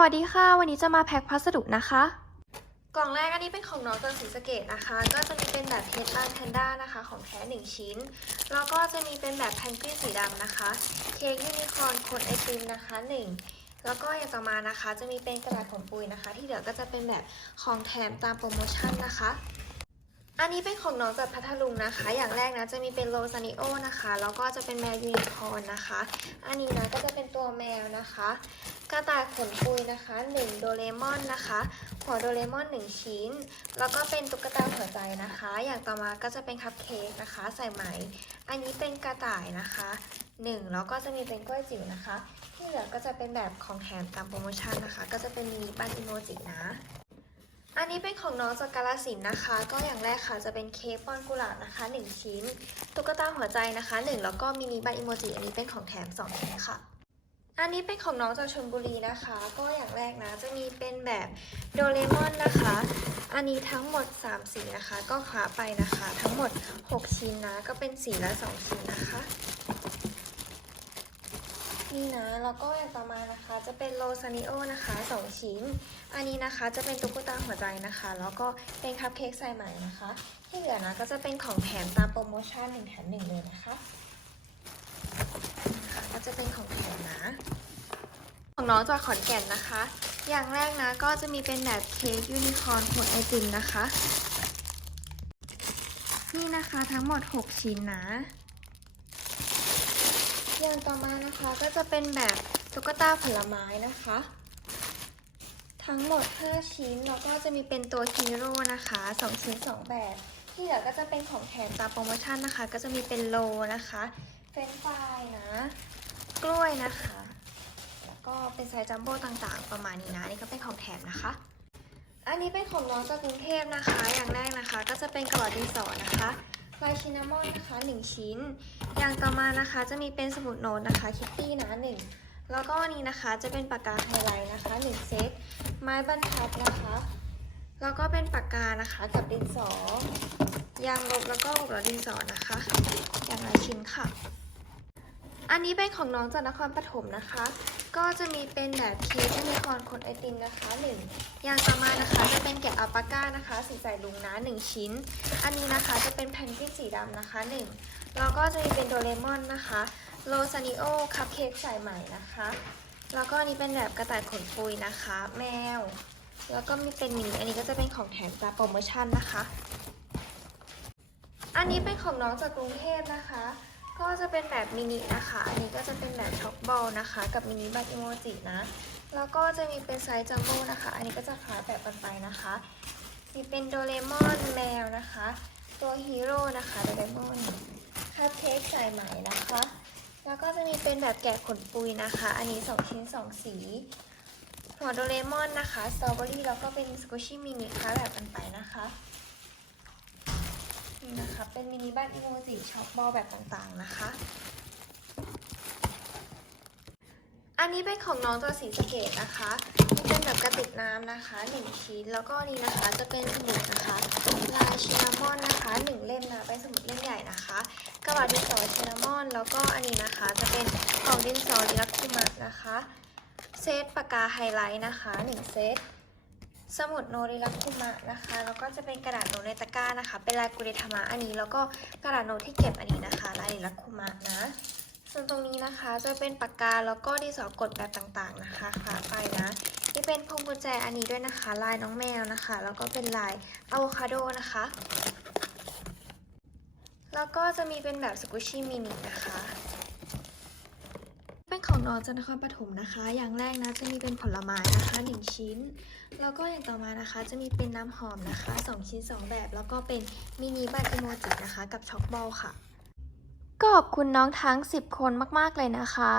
วัสดีค่ะ วันนี้จะมาแพ็คพัสดุนะคะ กล่องแรกอันนี้เป็นของน้องตัวสีสเกตนะคะ ก็จะมีเป็นแบบเพชรลานแพนด้านะคะ ของแท้หนึ่งชิ้น แล้วก็จะมีเป็นแบบแพนกวินสีดำนะคะ เค้กยูนิคอร์นคนไอติมนะคะหนึ่งแล้วก็อย่างต่อมานะคะ จะมีเป็นกระดาษของปุยนะคะ ที่เหลือก็จะเป็นแบบของแถมตามโปรโมชั่นนะคะ อันนี้เป็นของน้องจากพัทลุงนะคะ อย่างแรกนะจะมีเป็นโลซานิโอนะคะ แล้วก็จะเป็นแมวยูนิคอร์นนะคะ อันนี้นะก็จะเป็นตัวแมวนะคะ กระต่ายขนปุยนะคะ1โดเรมอนนะคะ หัวโดเรมอน 1 ชิ้น แล้วก็เป็นตุ๊กตาหัวใจนะคะ อย่างต่อมาก็จะเป็นคัพเค้กนะคะ ใส่ไหม อันนี้เป็นกระต่ายนะคะ 1 แล้วก็จะมีเป็นกล้วยจิ๋วนะคะ ที่เหลือก็จะเป็นแบบของแถมตามโปรโมชั่นนะคะ ก็จะเป็นมินิบันอิโมจินะ อันนี้เป็นของน้องจากกาลสินนะคะ ก็อย่างแรกค่ะจะเป็นเค้กปอนกุหลาบนะคะ 1 ชิ้น ตุ๊กตาหัวใจนะคะ 1 แล้วก็มินิบันอิโมจิอันนี้เป็นของแถม2ชิ้นค่ะ อันนี้เป็นของน้องจากชลบุรีนะคะ ก็อย่างแรกนะจะมีเป็นแบบโดเรมอนนะคะ อันนี้ทั้งหมด3สีนะคะ ก็คว้าไปนะคะ ทั้งหมด 6 ชิ้นนะก็เป็นสีละ 2 ชิ้นนะคะ นี่นะ แล้วก็อย่างต่อมานะคะ จะเป็นโลซานิโอนะคะ 2 ชิ้น อันนี้นะคะจะเป็นตุ๊กตาหัวใจนะคะ แล้วก็เป็นคัพเค้กใส่ไหม่นะคะ ที่เหลือนะก็จะเป็นของแถมตามโปรโมชั่น1แถม1เลยนะคะนะคะก็จะเป็นของแถมนะ ของน้องจากขอนแก่นนะคะ อย่างแรกนะก็จะมีเป็นแบบเค้กยูนิคอร์นขวไอติมนะคะ นี่นะคะทั้งหมด 6 ชิ้นนะ อย่างต่อมานะคะก็จะเป็นแบบตุ๊กตาผลไม้นะคะ ทั้งหมด 5 ชิ้นแล้วก็จะมีเป็นตัวฮีโร่นะคะ2ชิ้น 2 แบบ ที่เหลือก็จะเป็นของแถมตามโปรโมชั่นนะคะ ก็จะมีเป็นโลนะคะ เฟรนฟรายนะ กล้วยนะคะ แล้วก็เป็นไซส์จัมโบ้ต่างๆ ประมาณนี้นะนี่ก็เป็นของแถมนะคะ อันนี้เป็นของน้องจากกรุงเทพนะคะ อย่างแรกนะคะ ก็จะเป็นกระดาษดินสอนะคะ ลายชินามอนนะคะ 1 ชิ้น อย่างต่อมานะคะจะมีเป็นสมุดโน้ตนะคะคิตตี้นะหนึ่งแล้วก็นนี้นะคะจะเป็นปากกาไฮไลท์นะคะ 1 เซต ไม้บรรทัดนะคะ แล้วก็เป็นปากกานะคะกับดินสอ ยางลบแล้วก็อุปกรณ์ดินสอนะคะ อย่างละชิ้นค่ะ อันนี้เป็นของน้องจากนครปฐมนะคะ ก็จะมีเป็นแบบเค้กยูนิคอร์นคนไอติมนะคะหนึ่งอย่างต่อมานะคะจะเป็นแกะอัลปาก้านะคะสีใสลุงนะหนึ่งชิ้น อันนี้นะคะจะเป็นแพนกวินสีดำนะคะหนึ่งแล้วก็จะมีเป็นโดเรมอนนะคะโลซานิโอคัพเค้กสายไหม่นะคะ แล้วก็อันนี้เป็นแบบกระต่ายขนปุยนะคะ แมว แล้วก็มีเป็นมินอันนี้ก็จะเป็นของแถมจากโปรโมชั่นนะคะ อันนี้เป็นของน้องจากกรุงเทพนะคะ ก็จะเป็นแบบมินินะคะ อันนี้ก็จะเป็นแบบช็อกบอลนะคะ กับมินิบัตอิโมจินะ แล้วก็จะมีเป็นไซส์จัมโบ้นะคะ อันนี้ก็จะคล้ายแบบกันไปนะคะ มีเป็นโดเรมอนแมวนะคะ ตัวฮีโร่นะคะโดเรมอนคัพเค้กใส่ไหมนะคะ แล้วก็จะมีเป็นแบบแกะขนปุยนะคะ อันนี้ 2 ชิ้น 2 สี หัวโดเรมอนนะคะ สตรอเบอรี่ แล้วก็เป็นสกูชี่มินิคะแบบกันไปนะคะ นี่นะคะ เป็นมินิบัตอีโมจิช็อปบอลแบบต่างๆนะคะ อันนี้เป็นของน้องตัวสีสเกตนะคะนี่เป็นแบบกระติกน้ำนะคะ1ชิ้นแล้วก็นี่นะคะจะเป็นสมุดนะคะลายชินามอนนะคะ1เล่มนะเป็นสมุดเล่มใหญ่นะคะกระดาษดินสอชินามอน แล้วก็อันนี้นะคะจะเป็นของดินสอลิลักคุมะนะคะ เซตปากกาไฮไลท์นะคะ1เซต สมุดโนริลักคุมะนะคะแล้วก็จะเป็นกระดาษโนในตะกร้านะคะ เป็นลายกุเรธรรมะอันนี้ แล้วก็กระดาษโนที่เก็บอันนี้นะคะลายลิลักคุมะนะส่วนตรงนี้นะคะจะเป็นปากกาแล้วก็ดินสอกดแบบต่างๆนะคะคลาไปนะนี่เป็นพวงกุญแจอันนี้ด้วยนะคะ ลายน้องแมวนะคะ แล้วก็เป็นลายอะโวคาโดนะคะ แล้วก็จะมีเป็นแบบสกุชี่มินินะคะ ของน้องจันทครปฐมนะคะ อย่างแรกนะจะมีเป็นผลไม้นะคะ 1 ชิ้น แล้วก็อย่างต่อมานะคะ จะมีเป็นน้ำหอมนะคะ 2 ชิ้น 2 แบบ แล้วก็เป็นมินิบัตอิโมจินะคะ กับช็อกบอลค่ะ ขอบคุณน้องทั้ง 10 คนมาก ๆ เลยนะคะ